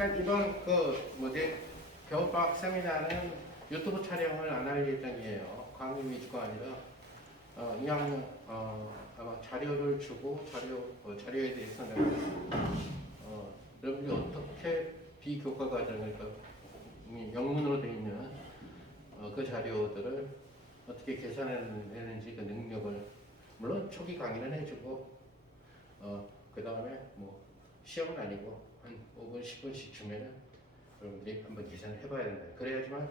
일단 이번 그 뭐지 겨울방학 세미나는 유튜브 촬영을 안 할 예정이에요. 강의 위주가 아니라 2학년 아마 자료를 주고 자료에 대해서 내가 여러분이 어떻게 비교과 과정을 영문으로 되어 있는 그 자료들을 어떻게 계산해내는지 그 능력을 물론 초기 강의는 해주고 그 다음에 뭐 시험은 아니고 한 5분 10분씩 주면은 여러분들이 한번 계산을 해봐야 된다. 그래야지만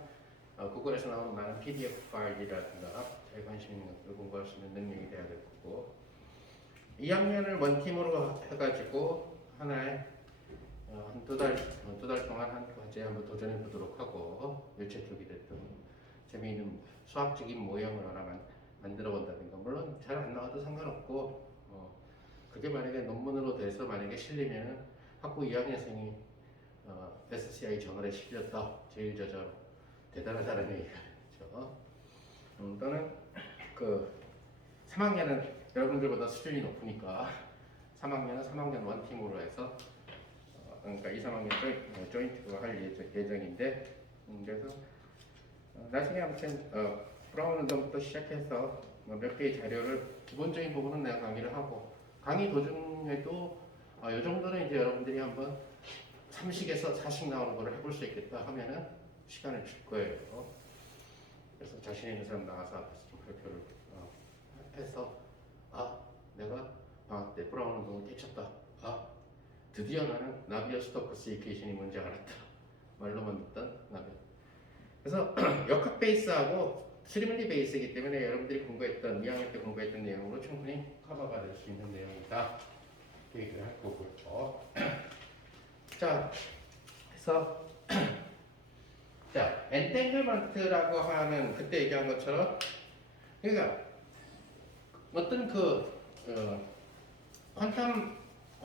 구글에서 나오는 많은 PDF 파일이라든가 자기 관심 있는 것들을 공부할 수 있는 능력이 돼야 될 거고 2학년을 원팀으로 해가지고 하나에 한 두 달 동안 한 과제에 한번 도전해 보도록 하고 일체 쪽이 됐든 재미있는 수학적인 모형을 하나 만들어 본다든가 물론 잘 안 나와도 상관없고 그게 만약에 논문으로 돼서 만약에 실리면 학부 2학년생이 SCI 정원에 실렸다 제일 저저 대단하다는 얘기가 되죠. 또는 그 3학년은 여러분들보다 수준이 높으니까 3학년은 3학년 원팀으로 해서 그러니까 2, 3학년 조인트가 할 예정인데 그래서 나중에 아무튼 브라운 운동부터 시작해서 몇 개의 자료를 기본적인 부분은 내가 강의를 하고 강의 도중에도 이 정도는 이제 여러분들이 한번 3식에서 4식 나오는 거를 해볼 수 있겠다 하면은 시간을 줄 거예요. 그래서 자신 있는 사람 나가서 앞에서 좀 발표를 해서 내가 방학 때 브라운 운동을 깨쳤다. 드디어 나는 나비어-스토크스 이퀘이션이 뭔지 알았다. 말로만 듣던 나비어. 그래서 역학 베이스하고 스리밀리 베이스이기 때문에 여러분들이 공부했던 2학년 때 공부했던 내용으로 충분히 커버가 될 수 있는 내용이다. 이렇게 얘기를 할 거고요. 자, 그래서 자, 엔탱글먼트라고 하는 그때 얘기한 것처럼 그러니까 어떤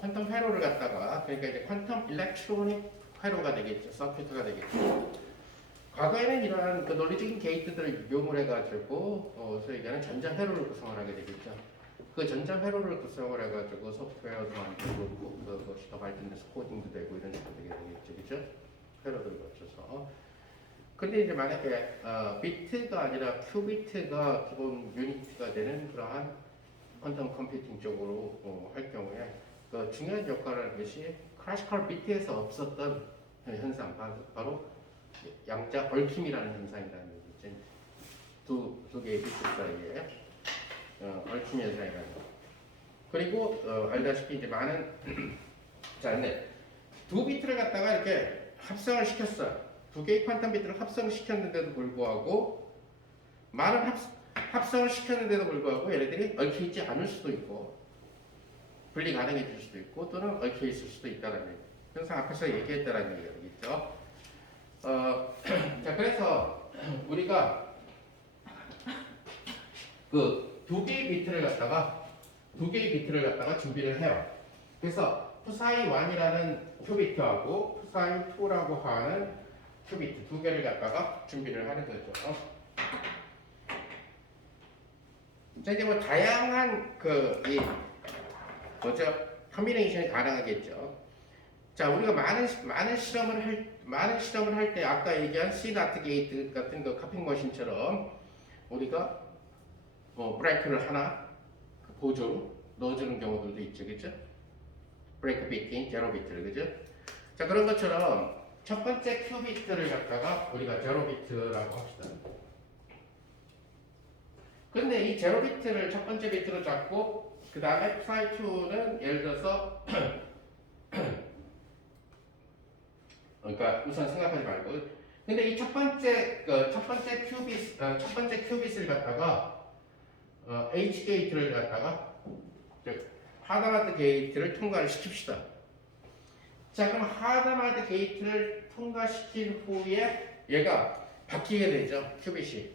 퀀텀 회로를 갖다가 그러니까 이제 퀀텀 일렉트로닉 회로가 되겠죠. 서큐트가 되겠죠. 과거에는 이러한 그 논리적인 게이트들을 이용을 해가지고 소위 얘기하는 전자 회로를 구성을 하게 되겠죠. 그 전자 회로를 구성을 해가지고 소프트웨어도 만들고 그것이 더 발전돼서 코딩도 되고 이런 식으로 되게 되겠죠, 그죠? 회로들을 거쳐서. 근데 이제 만약에 비트가 아니라 큐비트가 기본 유니트가 되는 그러한 퀀텀 컴퓨팅 쪽으로 할 경우에 그 중요한 역할을 하는 것이 클래시컬 비트에서 없었던 현상, 바로 양자 얽힘이라는 현상이라는 얘기죠. 두 개의 비트 사이에 얽힘 현상이라는 거. 그리고 알다시피 이제 많은 자, 근데 두 비트를 갖다가 이렇게 합성을 시켰어요. 두 개의 퀀텀 비트를 합성시켰는데도 불구하고 많은 합성을 시켰는데도 불구하고 얘네들이 얽혀 있지 않을 수도 있고 분리 가능해질 수도 있고 또는 얽혀 있을 수도 있다는 얘기. 항상 앞에서 얘기했다는 얘기죠. 자, 그래서 우리가 그 두 개의 비트를 갖다가 준비를 해요. 그래서 푸사이 1이라는 큐비트하고 푸사이 2라고 하는 큐비트 두 개를 갖다가 준비를 하는 거죠. 자, 이제 뭐 다양한 커뮤니케이션이 가능하겠죠. 자, 우리가 많은 실험을 할 때 아까 얘기한 C.NOT 게이트 같은 그 카핑 머신처럼 우리가 브레이크를 하나 보조로 넣어주는 경우들도 있죠, 그죠? 브레이크 비트인 제로 비트를, 그죠? 자, 그런 것처럼 첫 번째 큐비트를 갖다가 우리가 제로 비트라고 합시다. 근데 이 제로 비트를 첫 번째 비트로 잡고 그 다음에 푸사이 2는 예를 들어서 그러니까 우선 생각하지 말고 근데 이 첫 번째 큐빗을 갖다가 H 게이트를 갖다가 하드마드 게이트를 통과를 시킵시다. 자, 그럼 하드마드 게이트를 통과시킨 후에 얘가 바뀌게 되죠, 큐빗이.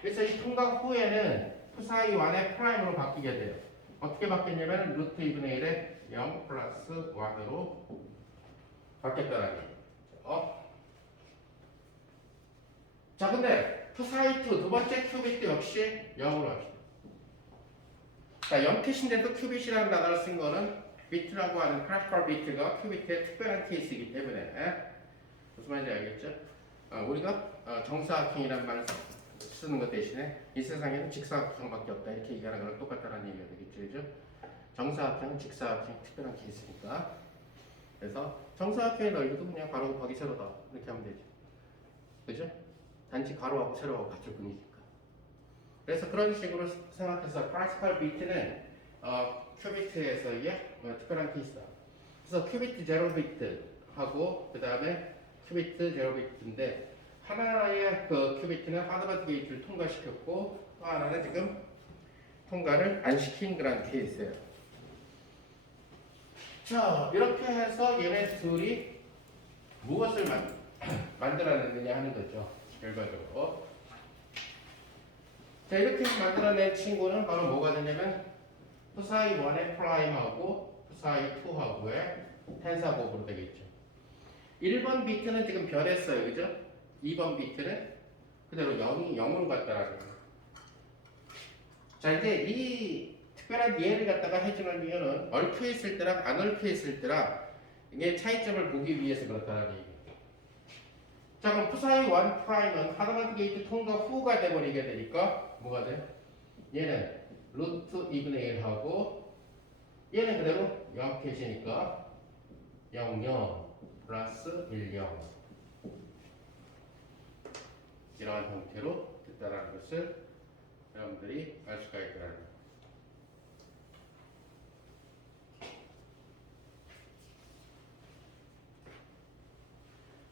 그래서 이 통과 후에는 푸사이 1의 프라임으로 바뀌게 돼요. 어떻게 바뀌냐면 루트 2분의 1에 0 플러스 1으로 바뀌었다는 얘기죠. 자, 근데 푸사이 2 두 번째 큐빗도 역시 0으로 합시다. 자, 0캣인데도 큐빗이라는 단어를 쓴 거는 비트라고 하는 클래시컬 비트가 큐비트의 특별한 케이스이기 때문에 무슨 말인지 알겠죠? 우리가 정사각형이란 말을 쓰는 것 대신에 이 세상에는 직사각형밖에 없다 이렇게 얘기하는 거랑 똑같다는 얘기가 되겠죠, 그죠? 정사각형은 직사각형 특별한 케이스니까. 그래서 정사각형의 넓이도 그냥 가로 곱하기 세로다 이렇게 하면 되죠, 그죠? 단지 가로하고 세로하고 같을 뿐이니까. 그래서 그런 식으로 생각해서 클래시컬 비트는 큐비트에서의 특별한 케이스다. 그래서 큐비트 제로 비트하고 그 다음에 큐비트 제로 비트인데 하나의 그 큐비트는 하드바드 게이트를 통과시켰고 또 하나는 지금 통과를 안 시킨 그런 케이스예요. 자, 이렇게 해서 얘네 둘이 무엇을 만들어내느냐 하는 거죠, 결과적으로. 자, 이렇게 만들어낸 친구는 바로 뭐가 되냐면 푸사이 1의 프라임하고 푸사이 2하고의 텐사곱으로 되겠죠. 1번 비트는 지금 변했어요, 그죠? 2번 비트는 그대로 0으로 갔다라는 거예요. 자, 이제 이 특별한 예를 갖다가 해주는 이유는 얽혀 있을 때랑 안 얽혀 있을 때랑 이게 차이점을 보기 위해서 그렇다는 얘기예요. 자, 그럼 푸사이 1 프라임은 하드바드 게이트 통과 후가 돼버리게 되니까 뭐가 돼? 얘는 루트 2분의 1하고 얘는 그대로 0캣이니까 0, 0 플러스 1, 0 이러한 형태로 됐다라는 것을 여러분들이 알 수가 있더라는 거예요.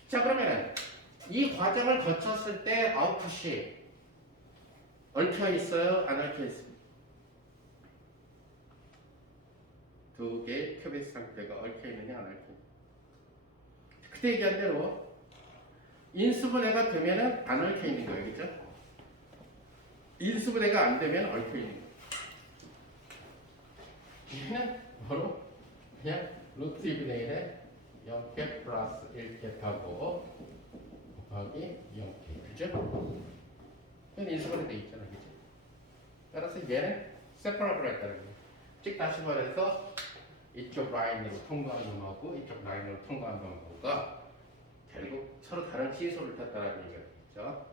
자, 그러면 이 과정을 거쳤을 때 아웃풋이 얽혀 있어요? 안 얽혀 있어요? 두 개의 큐빅 상태가 얽혀 있느냐 안 얽혀 있느냐. 그때 얘기한 대로 인수분해가 되면은 안 얽혀 있는 거예요, 그죠? 인수분해가 안 되면 얽혀 있는 거예요. 얘는 바로 그냥 루트 2분의 1에 0캡 플러스 1캡하고 곱하기 0캡, 그죠? 이건 인수분해 돼 있잖아, 그죠? 따라서 얘는 세퍼러블 했다는 거예요. 즉 다시 말해서 이쪽 라인으로 통과하는 놈하고 이쪽 라인으로 통과하는 놈하고가 결국 서로 다른 시소를 탔다는 얘기가 되겠죠.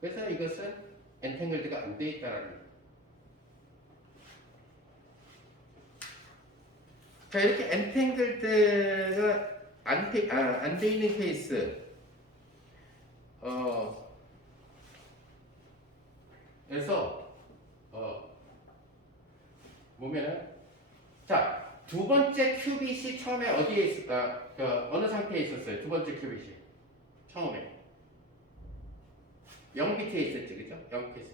그래서 이것은 엔탱글드가 안 돼 있다는 얘기예요. 자, 이렇게 엔탱글드가 안 돼 있는 케이스 그래서 보면은 자, 두 번째 큐빗이 처음에 어디에 있을까? 어느 상태에 있었어요? 두 번째 큐빗이 처음에 0비트에 있었지, 그죠? 0비트.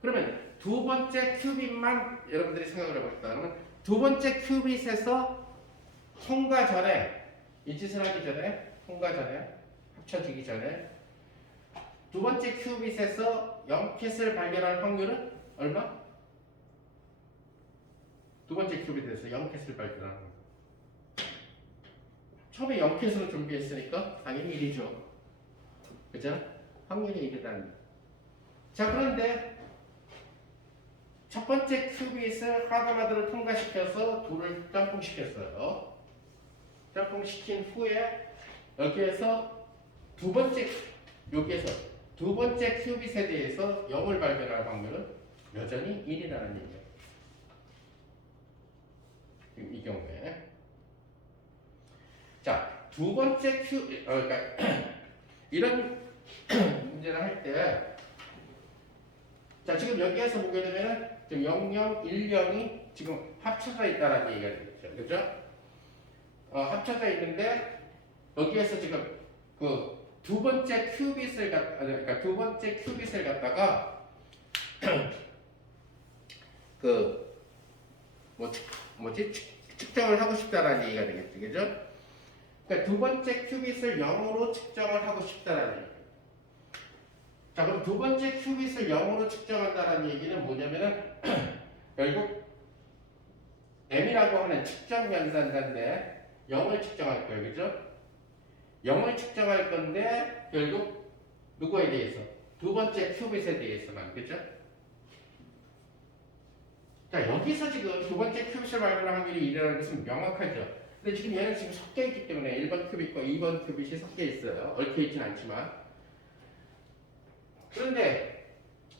그러면 두 번째 큐빗만 여러분들이 생각을 해보시다면 두 번째 큐빗에서 통과 전에 이 짓을 하기 전에 통과 전에 합쳐지기 전에 두 번째 큐빗에서 0캣을 발견할 확률은 얼마? 두 번째 큐빗에서 0캣을 발견하는 거예요. 처음에 0캣으로 준비했으니까 당연히 1이죠. 그죠? 확률이 1이라는 거예요. 자, 그런데 첫 번째 큐빗을 하드마드를 통과시켜서 둘을 짬뽕시켰어요. 짬뽕시킨 후에 여기에서 두 번째 큐빗에 대해서 0을 발견할 확률은 여전히 1이라는 얘기예요. 이 경우에. 자, 두 번째 그러니까 이런 문제를 할 때, 자, 지금 여기에서 보게 되면 지금 00, 10이 지금 합쳐져 있다는 얘기가 되겠죠. 그죠? 합쳐져 있는데 여기에서 지금 그 두 번째 큐빗을 그러니까 두 번째 큐빗을 갖다가 그 측정을 하고 싶다라는 얘기가 되겠죠, 그죠? 그러니까 두 번째 큐빗을 0으로 측정을 하고 싶다라는 얘기. 자, 그럼 두 번째 큐빗을 0으로 측정한다라는 얘기는 뭐냐면은 결국 m이라고 하는 측정 연산자인데 0을 측정할 거예요, 그죠? 0을 측정할 건데 결국 누구에 대해서? 두 번째 큐빗에 대해서만, 그죠? 자, 자, 여기서 지금 두 번째 큐빗을 발견할 확률이 일어나는 것은 명확하죠. 근데 지금 얘는 지금 섞여 있기 때문에 1번 큐빗과 2번 큐빗이 섞여 있어요. 얽혀 있진 않지만. 그런데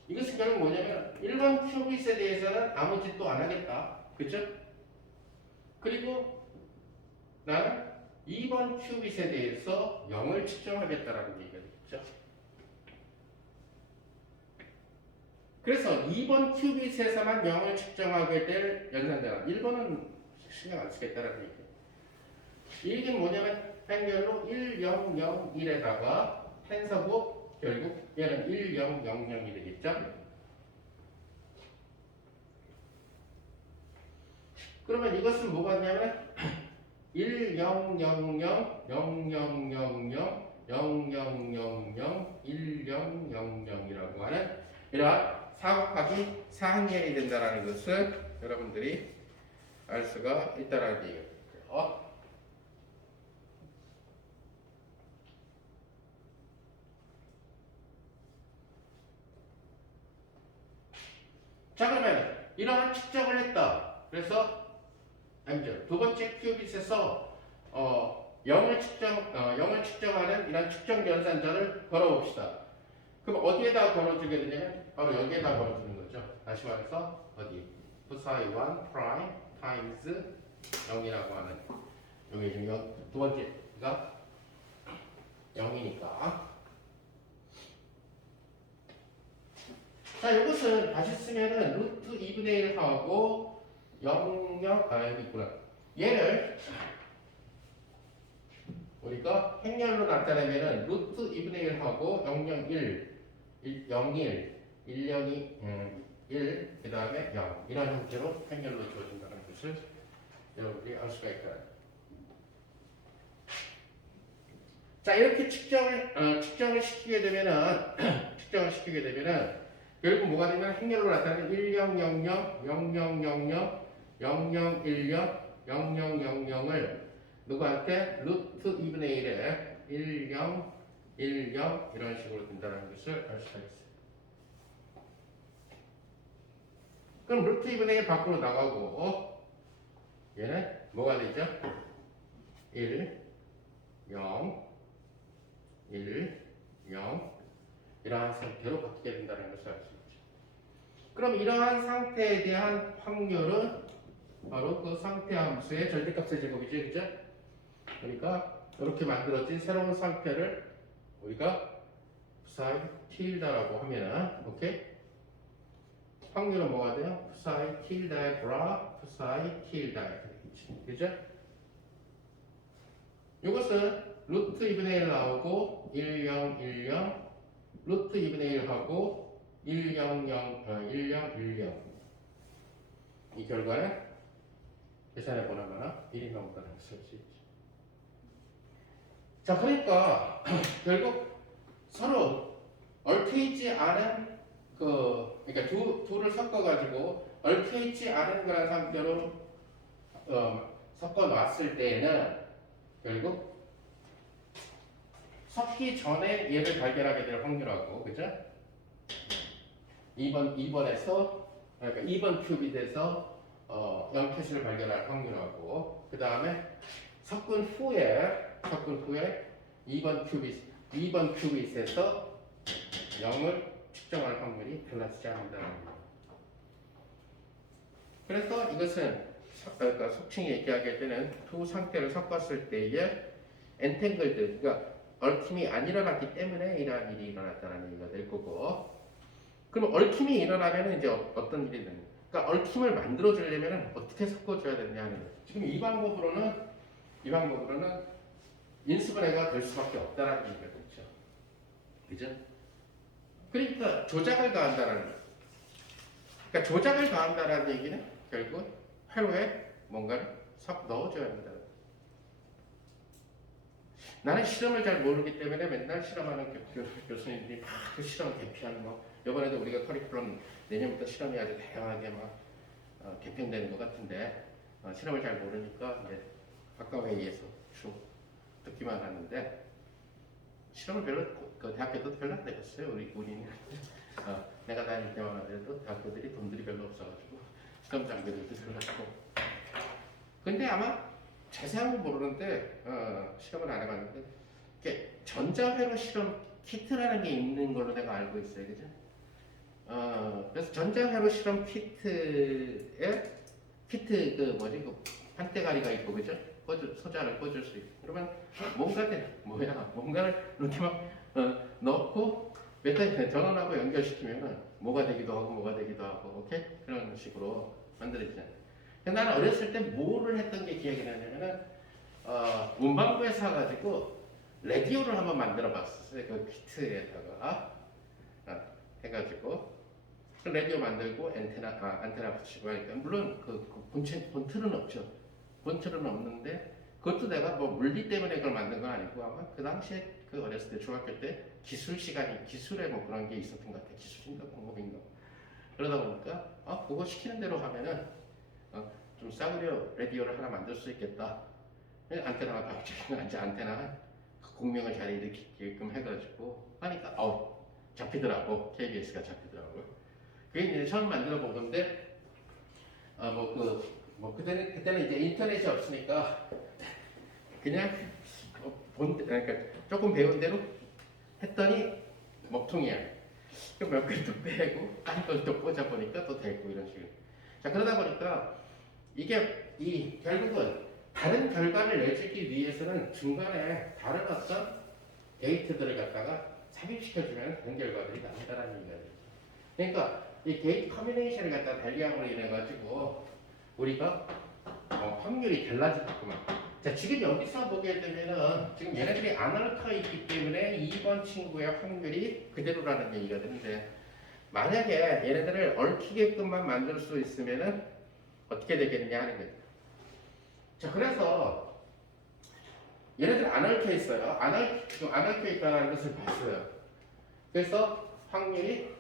이것은 결국 뭐냐면 1번 큐빗에 대해서는 아무 짓도 안 하겠다. 그죠? 그리고 나는 2번 큐빗에 대해서 0을 측정하겠다라는 얘기가 되겠죠. 그래서 2번 큐빗에서만 0을 측정하게 될 연산자는 1번은 신경 안 쓰겠다라는 얘기예요. 이 얘기는 뭐냐면 펜별로 1, 0, 0, 1에다가 텐서고 결국 얘는 1, 0, 0, 0이 되겠죠. 그러면 이것은 뭐가 있냐면 1, 0, 0, 0, 0, 0, 0, 0, 0, 0, 0, 0, 1, 0, 0, 0이라고 하는 이러한 4 곱하기 4항량이 된다는 것을 여러분들이 알 수가 있다는 얘기예요. 자, 그러면 이러한 측정을 했다. 그래서 두 번째 큐빗에서 0을 측정하는 이런 측정 연산자를 걸어봅시다. 그럼 어디에다 걸어주게 되냐면 바로 여기에다 걸어주는 거죠. 다시 말해서 어디? psi 1 prime times 0이라고 하는 여기 지금 두 번째가 0이니까. 자, 이것은 다시 쓰면은 루트 2분의 1하고 0, 0, 여기 있구나. 얘를 우리가 행렬로 나타내면은 루트 2분의 1하고 0, 0, 1, 0, 1, 1, 0, 2, 1, 그 다음에 0 이런 형태로 행렬로 주어진다는 것을 여러분들이 알 수가 있다. 자, 이렇게 측정을 시키게 되면은 결국 뭐가 되면 행렬로 나타나는 10, 00, 0000, 0010, 0000을 누구한테 루트 2분의 1에 10, 10 이런 식으로 된다는 것을 알 수가 있어요. 그럼 루트 2분의 1 밖으로 나가고 얘는 뭐가 되죠? 1, 0, 1, 0 이러한 상태로 바뀌게 된다는 것을 알 수 있죠. 그럼 이러한 상태에 대한 확률은 바로 그 상태 함수의 절대값의 제곱이죠. 그죠? 그러니까 이렇게 만들어진 새로운 상태를 우리가 psi tilda라고 하면은 오케이? 확률은 뭐가 돼요? psi tilda의 bra psi tilda 이렇게 되겠지. 그죠? 이것은 루트 2분의 1 나오고 10, 10 루트 2분의 1하고 10, 10, 이 결과는 계산해 보나마나 1이 나온다는 것을 알 수 있죠. 자, 그러니까 결국 서로 얽혀있지 않은 그러니까 둘을 섞어가지고 얽혀있지 않은 그런 상태로 섞어 놨을 때에는 결국 섞기 전에 얘를 발견하게 될 확률하고, 그죠? 2번에서, 그러니까 2번 큐빗에서 0캣을 발견할 확률하고, 그 다음에 섞은 후에 2번 큐빗에서 0을 측정할 확률이 달라지지 않는다는 거예요. 그래서 이것은 그러니까 속칭이 얘기하게 되는 두 상태를 섞었을 때의 엔탱글드, 그러니까 얽힘이 안 일어났기 때문에 이러한 일이 일어났다는 얘기가 될 거고, 그럼 얽힘이 일어나면 이제 어떤 일이 되는? 그러니까 얽힘을 만들어 주려면 어떻게 섞어줘야 되느냐는 거예요. 지금 이 방법으로는 인수분해가 될 수밖에 없다는 얘기가 되죠. 그죠? 그러니까 조작을 가한다는 거예요. 그러니까 조작을 가한다는 얘기는 결국 회로에 뭔가를 섞 넣어줘야 된다. 나는 실험을 잘 모르기 때문에 맨날 실험하는 교수님들이 막 그 실험 개편하는 거. 이번에도 우리가 커리큘럼 내년부터 실험이 아주 다양하게 막 개편되는 것 같은데 실험을 잘 모르니까 이제 학과회의에서 쭉 듣기만 하는데 실험을 별로 그 대학교도 별로 안 되겠어요. 우리는 내가 다닐 때만 해도 대학교들이 돈들이 별로 없어가지고 그런 장비들도 들어갔고. 근데 아마 자세한 건 모르는데 실험을 안 해봤는데 이게 전자회로 실험 키트라는 게 있는 걸로 내가 알고 있어요, 그죠? 그래서 전자회로 실험 키트 그 뭐지 그 판때가리가 있고 그죠? 소자를 꽂을 수 있고 그러면 뭔가를 이렇게 막 넣고 전원하고 연결시키면은 뭐가 되기도 하고 오케이 그런 식으로 만들어지잖아요. 근데 나는 어렸을 때 뭐를 했던 게 기억이 나냐면은 문방구에서 사가지고 라디오를 한번 만들어 봤었어요. 그 키트에다가 해가지고 그 라디오 만들고 안테나 붙이고 하니까 물론 본틀은 없죠. 본틀은 없는데 그것도 내가 뭐 물리 때문에 그걸 만든 건 아니고 아마 그 당시에 그 어렸을 때 중학교 때 기술에 뭐 그런 게 있었던 것 같아. 기술인가 공업인가 그러다 보니까 그거 시키는 대로 하면은 좀 싸구려 라디오를 하나 만들 수 있겠다. 안테나가 박히고 이제 안테나 공명을 잘 일으키게끔 해가지고 하니까 잡히더라고. KBS가 잡히더라고요. 그게 이제 처음 만들어 본 건데 그때는 이제 인터넷이 없으니까 그냥 그러니까 조금 배운 대로 했더니 먹통이야. 몇 개를 또 빼고 딴 걸 또 꽂아 보니까 또 되고 이런 식으로. 자 그러다 보니까 이게 결국은 다른 결과를 내주기 위해서는 중간에 다른 어떤 게이트들을 갖다가 삽입시켜주면 다른 결과들이 나온다는 얘기가 되죠. 그러니까 이 게이트 커뮤니케이션을 갖다 달리함으로 인해 가지고 우리가 확률이 달라지겠구만. 자 지금 여기서 보게 되면은 지금 얘네들이 안 얽혀 있기 때문에 2번 친구의 확률이 그대로라는 얘기가 되는데 만약에 얘네들을 얽히게끔만 만들 수 있으면은 어떻게 되겠느냐 하는 거죠. 자 그래서 얘네들 안 얽혀 있어요. 지금 안 얽혀 있다는 것을 봤어요. 그래서 확률이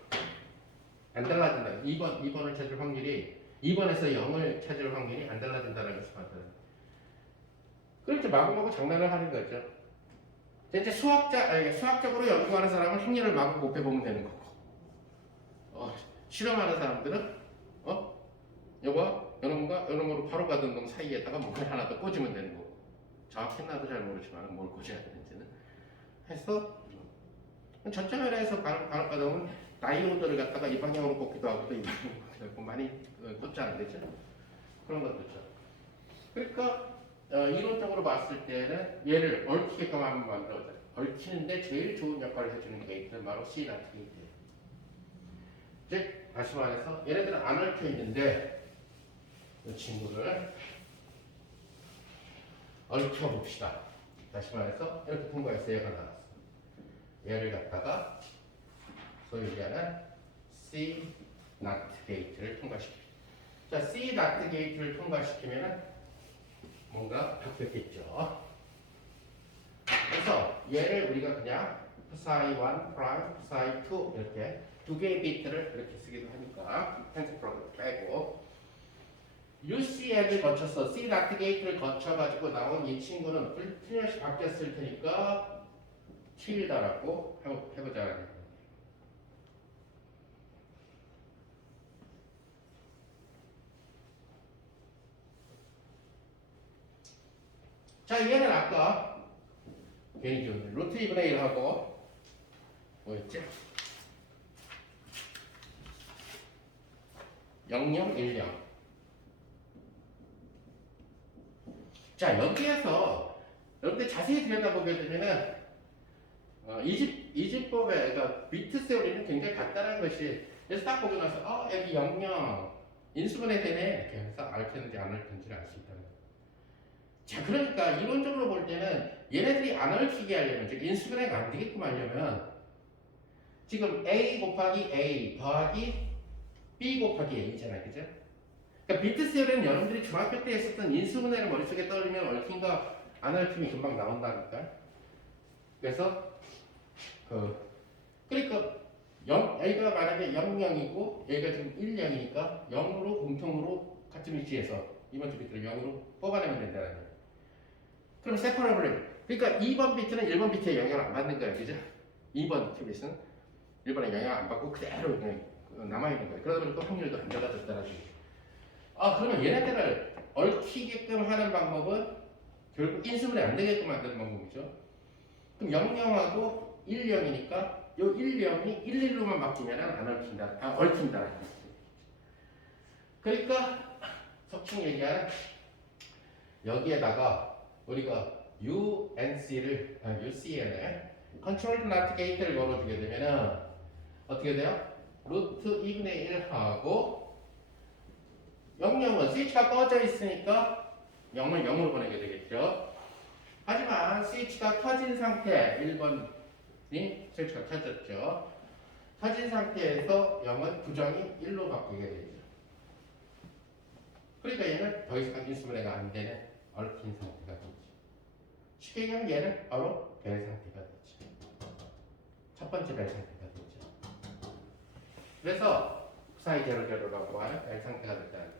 안 달라진다. 2번을 찾을 확률이 2번에서 0을 찾을 확률이 안 달라진다는 것을 봤어요. 그렇게 마구마구 장난을 하는 거죠. 이제 수학적으로 연구하는 사람은 확률을 마구 곱해보면 되는 거고, 실험하는 사람들은 요놈으로 바로 가던 놈 사이에다가 뭔가 하나 더 꽂으면 되는 거고, 정확히 나도 잘 모르지만 뭘 꽂아야 되는지는 해서 전자회로에서 간혹가다는 다이오드를 갖다가 이 방향으로 꽂기도 하고 또 이 방향으로 꽂기도 하고 많이 꽂지 않은 거죠. 그런 것들죠. 그러니까 이론적으로 봤을 때는 얘를 얽히게끔 한번 만들어서 얽히는데 제일 좋은 역할을 해주는 게이트는 바로 C나 T예요. 즉 다시 말해서 얘네들은 안 얽혀 있는데 이 친구를 얽혀 봅시다. 다시 말해서 이렇게 통과해서 얘가 나왔어. 얘를 갖다가 소위 얘기하는 C NOT 게이트를 통과시킵니다. 자, C NOT 게이트를 통과시키면은 뭔가 바뀌었겠죠. 그래서 얘를 우리가 그냥 psi 1 prime, psi 2 이렇게 두 개의 비트를 이렇게 쓰기도 하니까 펜스 프로그램 빼고 UCL을 거쳐서 C NOT 게이트를 거쳐가지고 나온 이 친구는 틀려시 바뀌었을 테니까 틸다라고 해보자. 자, 얘는 아까 괜히 좀 루트 2분의 1하고 뭐였지? 0010. 자, 여기에서 여러분들 자세히 들여다보게 되면은 이집법의 그러니까 비트 세오리는 굉장히 간단한 것이 그래서 딱 보고 나서 여기 00 인수분해 되네 이렇게 해서 앓혔는지 안 앓혔는지를 알 수 있다는 거예요. 자, 그러니까 이론적으로 볼 때는 얘네들이 안 얽히게 하려면 즉 인수분해가 안 되게끔 하려면 지금 A 곱하기 A 더하기 B 곱하기 A잖아요, 그죠? 그러니까 비트 세오리는 여러분들이 중학교 때 했었던 인수분해를 머릿속에 떠올리면 얽힘과 안 얽힘이 금방 나온다니까. 그래서 그러니까 A가 만약에 00이고 얘가 지금 10이니까 0으로 공통으로 같은 위치에서 이번 주 비트를 0으로 뽑아내면 된다는 거예요. 그럼 세퍼러블 그러니까 2번 비트는 1번 비트에 영향을 안 받는 거예요, 그죠? 2번 큐빗은 1번에 영향을 안 받고 그대로 그냥 남아있는 거예요. 그러다 보니까 확률도 안 달라졌다는 거예요. 그러면 얘네들을 얽히게끔 하는 방법은 결국 인수분해 안 되게끔 만드는 방법이죠. 그럼 00하고 10이니까 요 10이 11로만 바뀌면 안 얽힌다. 얽힌다. 그러니까 석충 얘기하는 여기에다가 우리가 UCN을 컨트롤 나트 게이트를 걸어주게 되면은 어떻게 돼요? 루트 2분의 1하고 00은 스위치가 꺼져 있으니까 0을 0으로 보내게 되겠죠. 하지만 스위치가 켜진 상태 1번이 스위치가 켜졌죠. 켜진 상태에서 0은 부정이 1로 바뀌게 되죠. 그러니까 얘는 더 이상 인수분해가 안 되는 얽힌 상태가 되죠. 쉽게 얘기하면 얘는 바로 벨 상태가 되죠. 첫 번째 벨 상태가 되죠. 그래서 사이 제로제로라고 하는 벨 상태가 됐다는 거예요.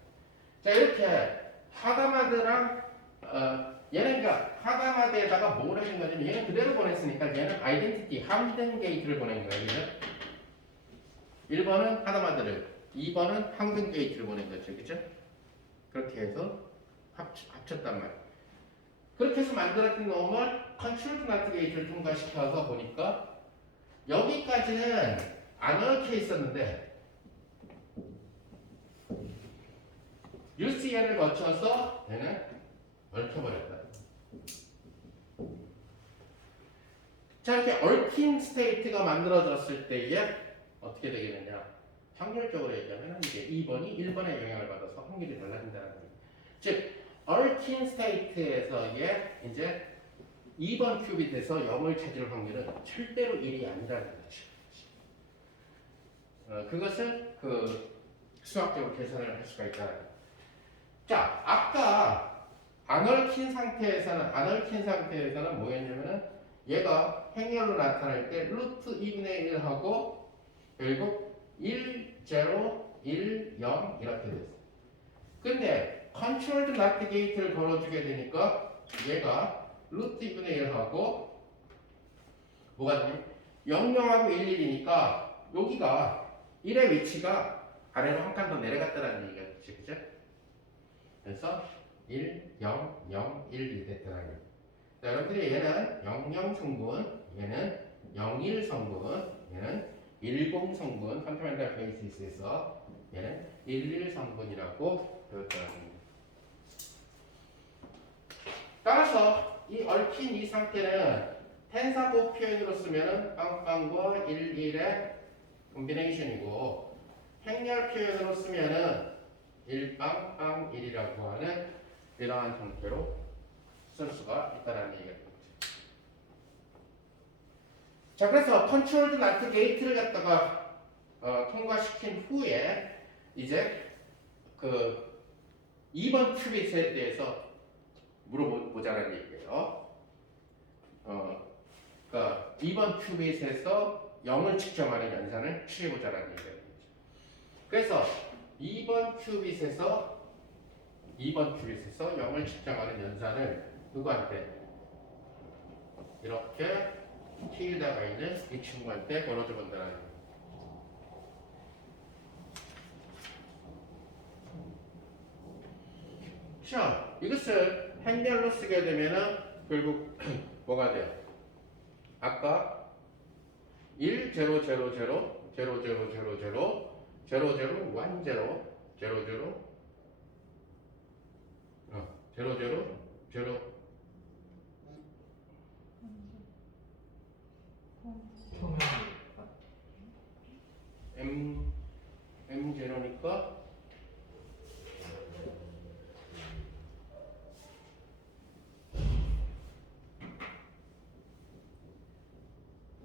자, 이렇게 하가마드랑 얘는 그러니까 하가마드에다가 뭘 해준 거냐면 얘는 그대로 보냈으니까 얘는 아이덴티티 함등 게이트를 보낸 거예요. 그죠? 1번은 하가마드를 2번은 함등 게이트를 보낸 거죠. 그죠? 그렇게 해서 합쳤단 말이에요. 그렇게 해서 만들어진 놈을 컨트롤 나트 게이트를 통과시켜서 보니까 여기까지는 안 얽혀 있었는데 UCN을 거쳐서 얘는 얽혀버렸다. 자, 이렇게 얽힌 스테이트가 만들어졌을 때에 어떻게 되겠느냐? 확률적으로 얘기하면 이제 2번이 1번의 영향을 받아서 확률이 달라진다는 거예요. 즉, 얽힌 스테이트에서의 이제 2번 큐빗에서 0을 찾을 확률은 절대로 1이 아니라는 거죠. 그것을 수학적으로 계산을 할 수가 있다는 거예요. 자, 아까 안 얽힌 상태에서는 뭐였냐면은 얘가 행렬로 나타날 때 루트 2분의 1하고 결국 1, 0, 1, 0 이렇게 됐어요. 근데 컨트롤드 나트 게이트를 걸어주게 되니까 얘가 루트 2분의 1하고 뭐가 되냐? 00하고 11이니까 여기가 1의 위치가 아래로 한 칸 더 내려갔다는 얘기겠지, 그죠? 그래서 1, 0, 0, 1이 됐다는 거예요. 자, 여러분들이 얘는 00 성분, 얘는 01 성분, 얘는 10 성분, 펀더멘탈 베이시스에서 얘는 11 성분이라고 배웠다는 겁니다. 따라서 이 얽힌 이 상태는 텐사보 표현으로 쓰면은 빵빵과 11의 콤비네이션이고 행렬 표현으로 쓰면은 1빵빵 1이라고 하는 이러한 형태로 쓸 수가 있다는 얘기입니다. 자, 그래서 컨트롤드 나트 게이트를 갖다가 통과시킨 후에 이제 그 2번 큐빗에 대해서 물어보자는 얘기예요. 그러니까 2번 큐빗에서 0을 측정하는 연산을 취해보자는 얘기예요. 그래서 2번 큐빗에서 0을 측정하는 연산을 누구한테? 이렇게 T에다가 있는 이 친구한테 걸어줘 본다는 거예요. 자, 이것을 행렬로 쓰게 되면은 결국 뭐가 돼요? 아까 1, 0, 0, 0, 0, 0, 0, 0, 0, 0, 0, 0, 1, 0, 0, 0, 0, 0, 0, M0니까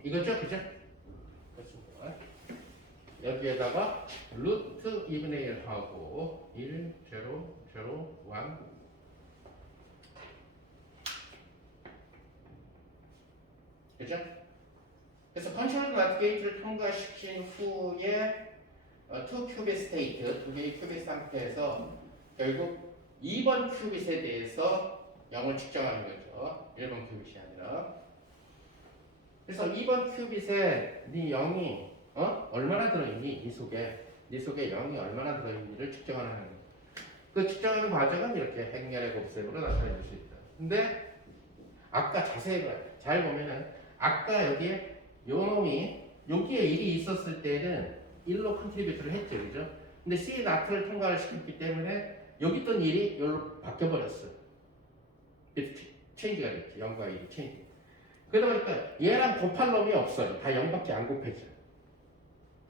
이거죠, 그죠? 그렇습니다. 여기에다가 루트 2분의 1 하고 1, 0, 0, 1 그죠? 그래서 컨트롤 나트 게이트를 통과시킨 후에 2 큐빗 스테이트, 두 개의 큐빗 상태에서 결국 2번 큐빗에 대해서 0을 측정하는 거죠. 1번 큐빗이 아니라. 그래서 2번 큐빗에 네 0이 얼마나 들어있니? 네 속에 0이 얼마나 들어있니를 측정하는 거예요. 그 측정하는 과정은 이렇게 행렬의 곱셈으로 나타낼 수 있다. 근데 아까 자세히 잘 보면은 아까 여기에 요 놈이 여기에 1이 있었을 때는 1로 컨트리뷰트를 했죠. 그죠? 근데 C 나트를 통과를 시켰기 때문에 여기 있던 1이 여기로 바뀌어버렸어. 그래서 체인지가 됐지. 0과 1이 체인지. 그러다 보니까 얘랑 곱할 놈이 없어요. 다 0밖에 안 곱해져.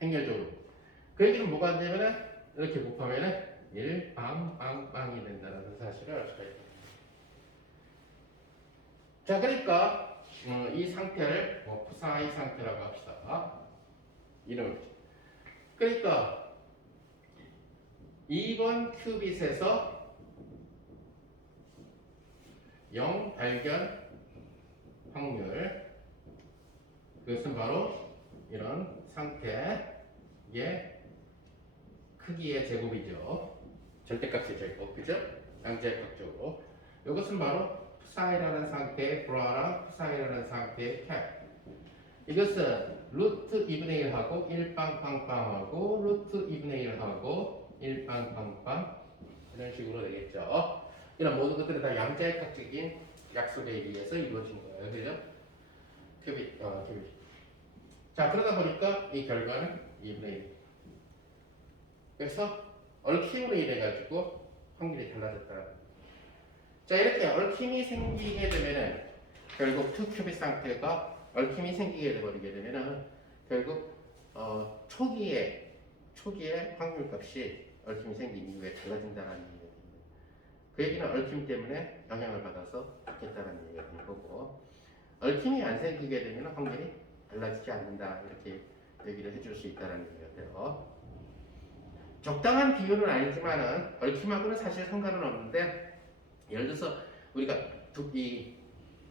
행렬적으로. 그 얘기는 뭐가 되냐면은 이렇게 곱하면은 1 빵빵빵이 된다는 사실을 알 수가 있다. 자, 그러니까 이 상태를 뭐 푸사이 상태라고 합시다. 이름을. 그러니까 2번 큐빗에서 0 발견 확률, 그것은 바로 이런 상태의 크기의 제곱이죠. 절대값의 제곱, 그죠? 양자역학적으로. 이것은 바로 푸사이라는 상태의 브라랑 푸사이라는 상태의 캡. 이것은 루트 2분의 1하고 1빵빵빵하고 루트 2분의 1하고 1빵빵빵 이런 식으로 되겠죠. 이런 모든 것들은 다 양자역학적인 약속에 의해서 이루어진 거예요. 그죠? 큐빗. 자, 그러다 보니까 이 결과는 2분의 1. 그래서 얽힘으로 인해 가지고 확률이 달라졌다. 자, 이렇게 얽힘이 생기게 되면은 결국 2큐빗 상태가 얽힘이 생기게 되버리게 되면은 결국 초기에 확률값이 얽힘이 생긴 이후에 달라진다는 얘기가 됩니다. 그 얘기는 얽힘 때문에 영향을 받아서 바뀌었다는 얘기가 되는 거고, 얽힘이 안 생기게 되면 확률이 달라지지 않는다, 이렇게 얘기를 해줄 수 있다는 얘기가 돼요. 적당한 비율은 아니지만은 얽힘하고는 사실 상관은 없는데, 예를 들어서 우리가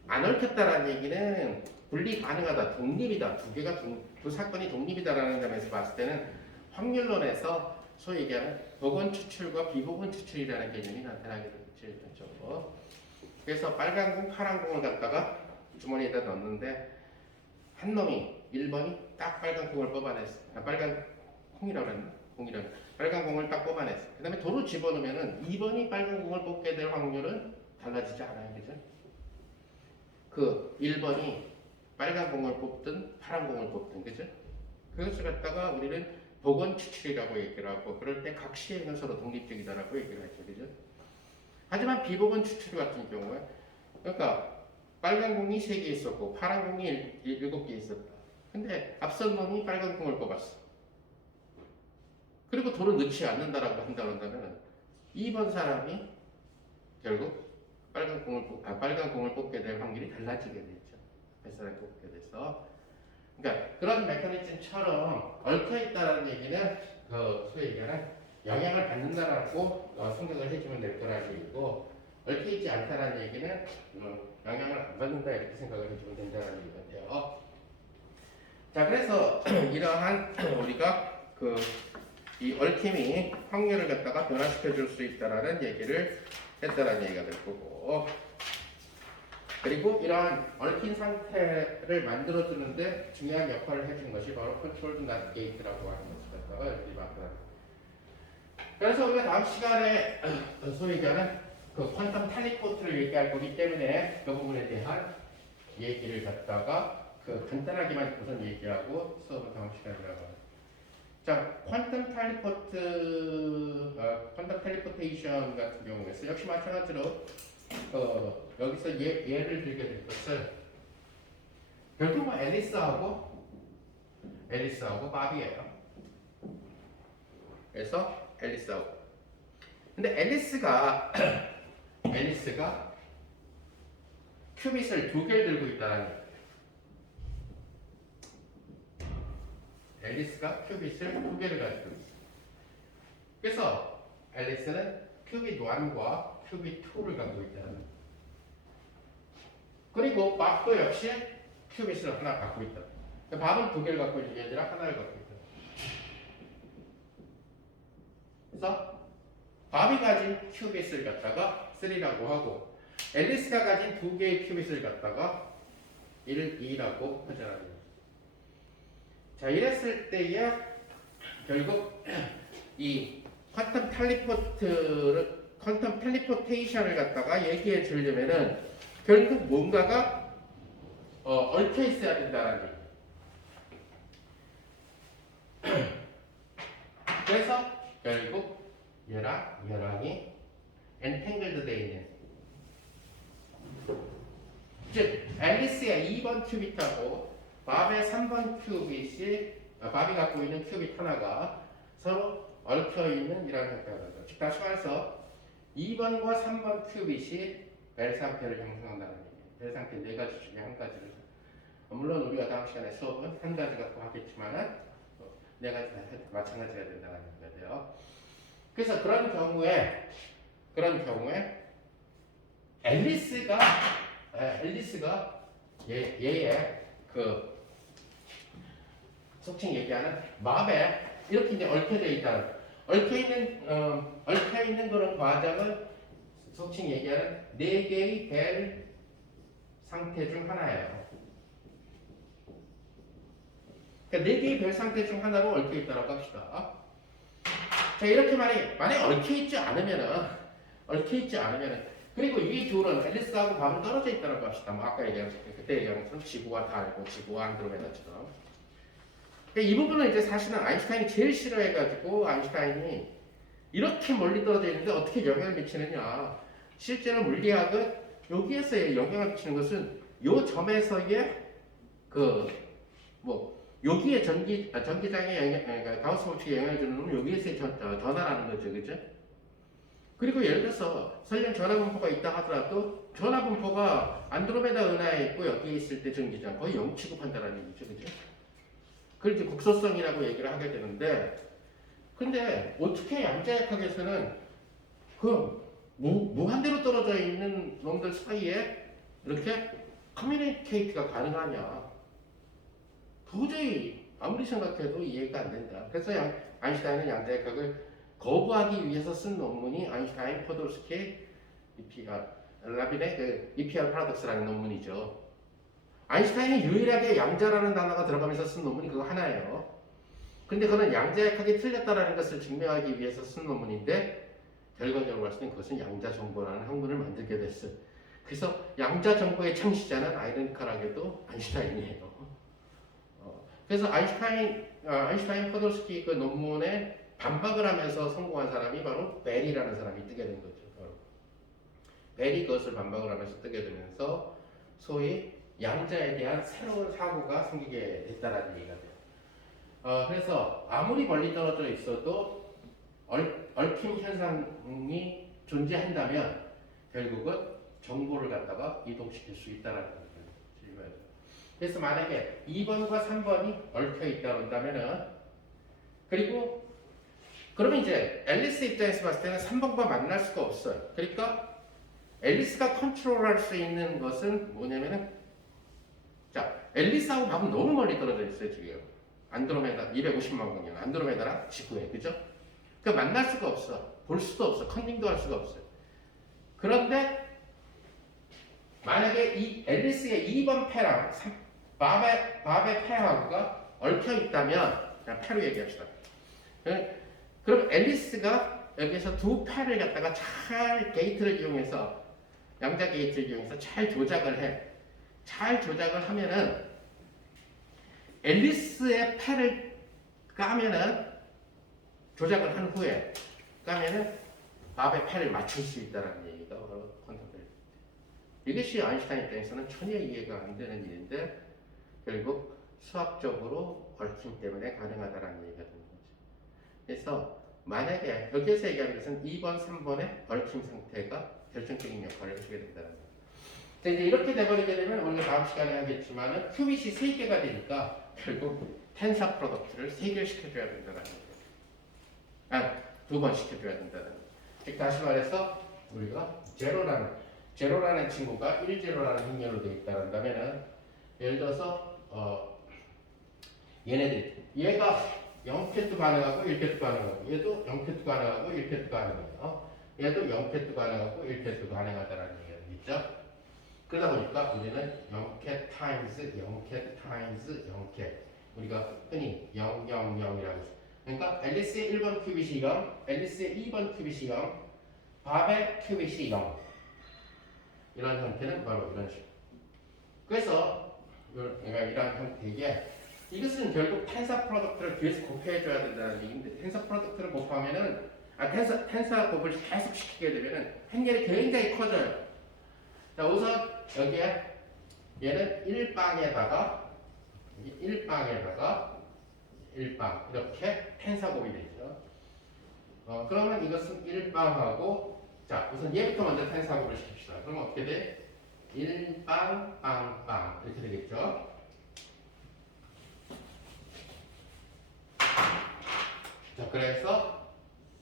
안 얽혔다라는 얘기는 분리 가능하다, 독립이다, 두 사건이 독립이다라는 점에서 봤을 때는 확률론에서 소위 얘기하는 복원 추출과 비복원 추출이라는 개념이 나타나게 되죠. 그래서 빨간 공, 파란 공을 갖다가 주머니에다 넣었는데 한 놈이 1번이 딱 빨간 공을 뽑아냈어. 빨간 콩이라고 그랬나? 빨간 공을 딱 뽑아냈어. 그 다음에 도로 집어넣으면은 2번이 빨간 공을 뽑게 될 확률은 달라지지 않아요. 그죠? 그 1번이 빨간 공을 뽑든 파란 공을 뽑든, 그죠? 그것을 갖다가 우리는 복원 추출이라고 얘기를 하고, 그럴 때 각 시행은 서로 독립적이다라고 얘기를 하죠. 그죠? 하지만 비복원 추출 같은 경우에, 그러니까 빨간 공이 3개 있었고 파란 공이 7개 있었다. 근데 앞선 놈이 빨간 공을 뽑았어. 그리고 도를 넣지 않는다라고 한다면 2번 사람이 결국 빨간 공을 뽑게 될 확률이 달라지게 되죠. 몇 사람이 뽑게 돼서. 그러니까 그런 메커니즘처럼 얽혀 있다는 얘기는 소위 얘기하는 영향을 받는다라고 생각을 해주면 될 거라는 얘기고, 얽혀 있지 않다는 얘기는 영향을 안 받는다, 이렇게 생각을 해주면 된다는 얘기가 돼요. 자, 그래서 이러한 우리가 이 얽힘이 확률을 갖다가 변화시켜 줄 수 있다라는 얘기를 했다라는 얘기가 될 거고, 그리고 이러한 얽힌 상태를 만들어주는데 중요한 역할을 해주는 것이 바로 컨트롤드 낫 게이트라고 하는 것을 갖다가 여기 만들어요. 그래서 우리가 다음 시간에 소위 얘기하는 퀀텀 탈리포트를 얘기할 거기 때문에 그 부분에 대한 얘기를 갖다가 간단하게만 우선 얘기하고 수업을 다음 시간에 들어가요. 자, 퀀텀 텔레포테이션 같은 경우에서 역시 마찬가지로 여기서 예를 들게 될 것은 결국 앨리스하고 바비예요. 그래서 앨리스하고. 근데 앨리스가 큐빗을 2개를 들고 있다는 거예요. 앨리스가 큐빗을 2개를 가지고 있어요. 그래서 앨리스는 큐빗 1과 큐빗 2를 갖고 있다는 거예요. 그리고 밥도 역시 큐빗을 하나 갖고 있다. 밥은 2개를 갖고 있는 게 아니라 하나를 갖고 있다. 그래서 밥이 가진 큐빗을 갖다가 3라고 하고, 앨리스가 가진 2개의 큐빗을 갖다가 1, 2라고 하잖아요. 자, 이랬을 때에 결국 이 퀀텀 탈리포트를 퀀텀 텔레포테이션을 갖다가 얘기해 주려면은 결국 뭔가가 얽혀 있어야 된다는 얘기. 그래서 결국 얘랑이 엔탱글드 돼 있는, 즉 앨리스의 2번 큐빗하고 밥의 3번 큐빗이 밥이 갖고 있는 큐빗 하나가 서로 얽혀 있는 이런 형태가 되죠. 즉 다시 말해서 2번과 3번 큐빗이 벨 상태를 형성한다는 얘기예요. 벨 상태 네 가지 중에 한 가지를, 물론 우리가 다음 시간에 수업은 한 가지 갖고 하겠지만은 네 가지 다 마찬가지가 된다는 얘기가 돼요. 그래서 그런 경우에 앨리스가 얘의 그 속칭 얘기하는 맙에 이렇게 이제 얽혀 있는 그런 과정을 속칭 얘기하는 네 개의 벨 상태 중 하나예요. 그러니까 네 개의 벨 상태 중 하나로 얽혀 있다고 합시다. 자, 이렇게 만약에 얽혀 있지 않으면은 그리고 이 둘은 앨리스하고 밤은 떨어져 있다고 합시다. 뭐 아까 그때 얘기한 것처럼 지구와 달고 지구와 안드로메다처럼. 그러니까 이 부분은 이제 사실은 아인슈타인이 제일 싫어해가지고 아인슈타인이 이렇게 멀리 떨어져 있는데 어떻게 영향을 미치느냐. 실제로 물리학은 여기에서 영향을 미치는 것은 요 점에서의 여기에 전기장에 가우스 법칙에 영향을 주는 놈은 여기에서의 전하라는 거죠, 그죠? 그리고 예를 들어서 설령 전하분포가 있다 하더라도 전하분포가 안드로메다 은하에 있고 여기에 있을 때 전기장 거의 0 취급한다는 얘기죠, 그죠? 그걸 이제 국소성이라고 얘기를 하게 되는데, 근데 어떻게 양자역학에서는 무한대로 떨어져 있는 놈들 사이에 이렇게 커뮤니케이트가 가능하냐? 도저히 아무리 생각해도 이해가 안 된다. 그래서 아인슈타인은 양자역학을 거부하기 위해서 쓴 논문이 아인슈타인, 포도르스키, 라빈의 그 EPR 파라독스라는 논문이죠. 아인슈타인이 유일하게 양자라는 단어가 들어가면서 쓴 논문이 그거 하나예요. 근데 그는 양자역학이 틀렸다라는 것을 증명하기 위해서 쓴 논문인데 결과적으로 봤을 때 그것은 양자정보라는 학문을 만들게 됐어요. 그래서 양자정보의 창시자는 아이러니컬하게도 아인슈타인이에요. 그래서 아인슈타인 포도르스키 그 논문에 반박을 하면서 성공한 사람이 바로 벨이라는 사람이 뜨게 된 거죠. 벨이 그것을 반박을 하면서 뜨게 되면서 소위 양자에 대한 새로운 사고가 생기게 됐다라는 얘기가 돼요. 그래서 아무리 멀리 떨어져 있어도 얽힘 현상이 존재한다면 결국은 정보를 갖다가 이동시킬 수 있다라는 거죠. 그래서 만약에 2번과 3번이 얽혀 있다 그런다면은, 그러면 이제 앨리스 입장에서 봤을 때는 3번과 만날 수가 없어요. 그러니까 앨리스가 컨트롤할 수 있는 것은 뭐냐면은, 자, 앨리스하고 밥은 너무 멀리 떨어져 있어요, 지금. 안드로메다 250만 광년, 안드로메다랑 지구에, 그죠? 그러니까 만날 수가 없어. 볼 수도 없어. 컨닝도 할 수가 없어요. 그런데 만약에 이 앨리스의 2번 패랑 밥의 패하고가 얽혀 있다면, 그냥 패로 얘기합시다. 그럼 앨리스가 여기서 두 패를 갖다가 잘 게이트를 이용해서, 양자 게이트를 이용해서 잘 조작을 해. 잘 조작을 하면은 앨리스의 패를 까면은, 조작을 한 후에 까면은 밥의 패를 맞출 수 있다는 얘기가 바로 퀀텀 밸런스. 이것이 아인슈타인 입장에서는 전혀 이해가 안 되는 일인데 결국 수학적으로 얽힘 때문에 가능하다는 얘기가 되는 거죠. 그래서 만약에 여기서 얘기하는 것은 2번, 3번의 얽힘 상태가 결정적인 역할을 해주게 된다는 거예요. 이제 이렇게 돼버리게 되면 우리가 다음 시간에 하겠지만은 큐빗이 3개가 되니까 결국 텐사 프로덕트를 3개를 시켜줘야 된다는 거예요. 2번 시켜줘야 된다는 거예요. 즉 다시 말해서 우리가 제로라는 친구가 1제로라는 행렬로 되어 있다면은 예를 들어서 얘가 0캣도 가능하고 1캣도 가능하고, 얘도 0캣도 가능하고 1캣도 가능해요. 얘도 0캣도 가능하고 1캣도 가능하다는 얘기가 있죠. 그러다 보니까 우리는 0캣 타임즈 0캣 타임즈 0캣, 우리가 흔히 000이라고 해서, 그러니까 앨리스의 1번 큐빗이 0, 앨리스의 2번 큐빗이 0, 밥의 큐빗이 0. 이런 형태는 바로 이런 식으로. 그래서 이런 형태의 이것은 결국 텐서 프로덕트를 뒤에서 곱해줘야 된다는 얘기인데 텐서 프로덕트를 곱하면은 텐서 곱을 계속 시키게 되면은 행렬이 굉장히 커져요. 자 우선 여기에 얘는 1방에다가 1방에다가 1방 이렇게 텐서 곱이 되죠. 그러면 이것은 1방하고 자 우선 얘부터 먼저 텐서 곱을 시킵시다. 그럼 어떻게 돼? 1빵 빵빵 이렇게 되겠죠. 자 그래서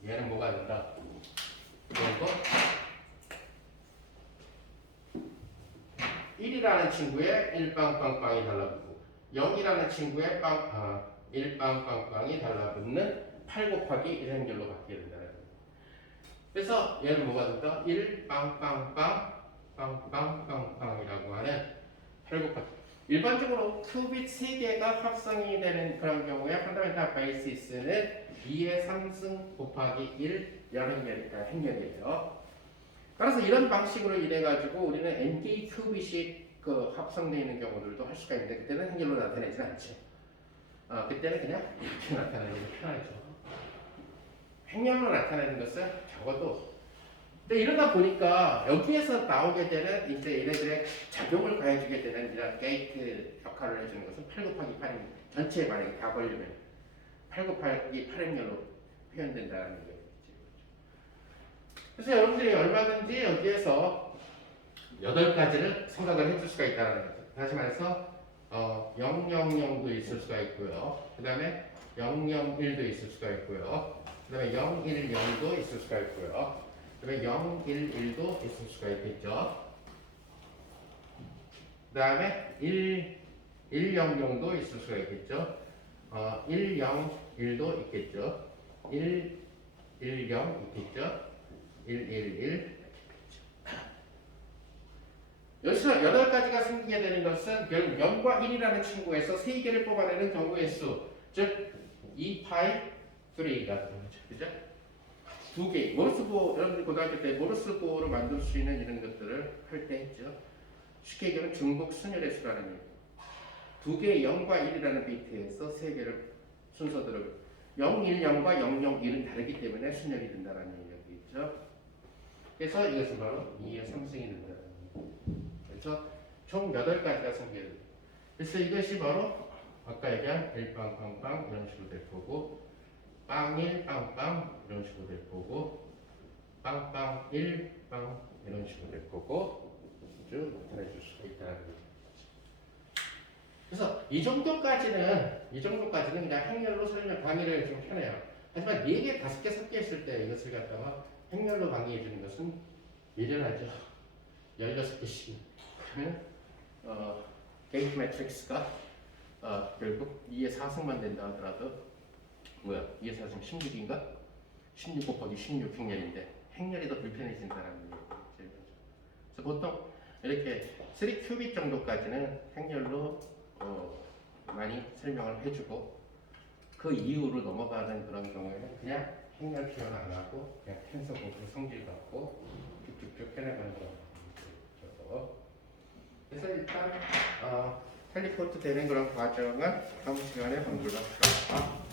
얘는 뭐가 된다? 그리고 1이라는 친구의 1빵빵빵이 달라붙고 0이라는 친구의 1빵빵빵이 달라붙는 8 곱하기 1 행렬로 바뀌게 된다는 거예요. 그래서 얘는 뭐가 된다? 1빵빵빵 빵빵빵빵이라고 하는 8 곱하기 일반적으로 큐빗 3개가 합성이 되는 그런 경우에 펀더멘탈 베이시스는 2의 3승 곱하기 1 행렬이에요. 따라서 이런 방식으로 인해 가지고 우리는 NK 큐빗이 합성되어 있는 경우들도 할 수가 있는데 그때는 행렬로 나타내지 않죠. 그때는 그냥 이렇게 나타내는 게 편하죠. 행렬로 나타내는 것은 적어도 근데 이러다 보니까 여기에서 나오게 되는 이제 얘네들의 작용을 가해주게 되는 이런 게이트 역할을 해주는 것은 8 곱하기 8인 전체에 만약에 다 걸리면 8 곱하기 8행렬로 표현된다는 얘기죠. 그래서 여러분들이 얼마든지 여기에서 8가지를 생각을 해줄 수가 있다는 거죠. 다시 말해서 000도 있을 수가 있고요. 그 다음에 001도 있을 수가 있고요. 그 다음에 010도 있을 수가 있고요. 그 다음에 011도 있을 수가 있겠죠. 그 다음에 100도 있을 수가 있겠죠. 101도 있겠죠. 110 있겠죠. 111 여기서 8가지가 생기게 되는 것은 결국 0과 1이라는 친구에서 3개를 뽑아내는 경우의 수, 즉 2파이 3가 되는 거죠. 그죠? 2개, 모르스보, 여러분들 고등학교 때 모르스보로 만들 수 있는 이런 것들을 할 때 했죠. 쉽게 얘기하면 중복 순열의 수라는 얘기예요. 2개의 0과 1이라는 비트에서 3개를 순서대로 010과 001은 다르기 때문에 순열이 된다는 얘기겠죠. 그래서 이것은 바로 2의 3승이 된다는 얘기예요. 그래서 총 8가지가 생겨요. 그래서 이것이 바로 아까 얘기한 1빵빵빵 이런 식으로 될 거고 빵1 빵빵 이런 식으로 될 거고 빵빵 1빵 이런 식으로 될 거고 쭉 나타내 줄 수가 있다는 거죠. 그래서 이 정도까지는 그냥 행렬로 설명 강의를 좀 편해요. 하지만 4개, 5개 섞여 있을 때 이것을 갖다가 행렬로 강의해 주는 것은 미련하죠. 16개씩. 그러면 게이트 매트릭스가 결국 2의 4승만 된다 하더라도 2의 4승 16인가? 16 곱하기 16 행렬인데 행렬이 더 불편해진다는 얘기죠. 그래서 보통 이렇게 3큐빗 정도까지는 행렬로 많이 설명을 해주고 그 이후로 넘어가는 그런 경우에는 그냥 행렬 표현 안 하고 그냥 텐서 곱으로 성질 갖고 쭉쭉쭉 해나가는 거죠. 그래서 일단 텔리포트 되는 그런 과정은 다음 시간에 공부를 합시다.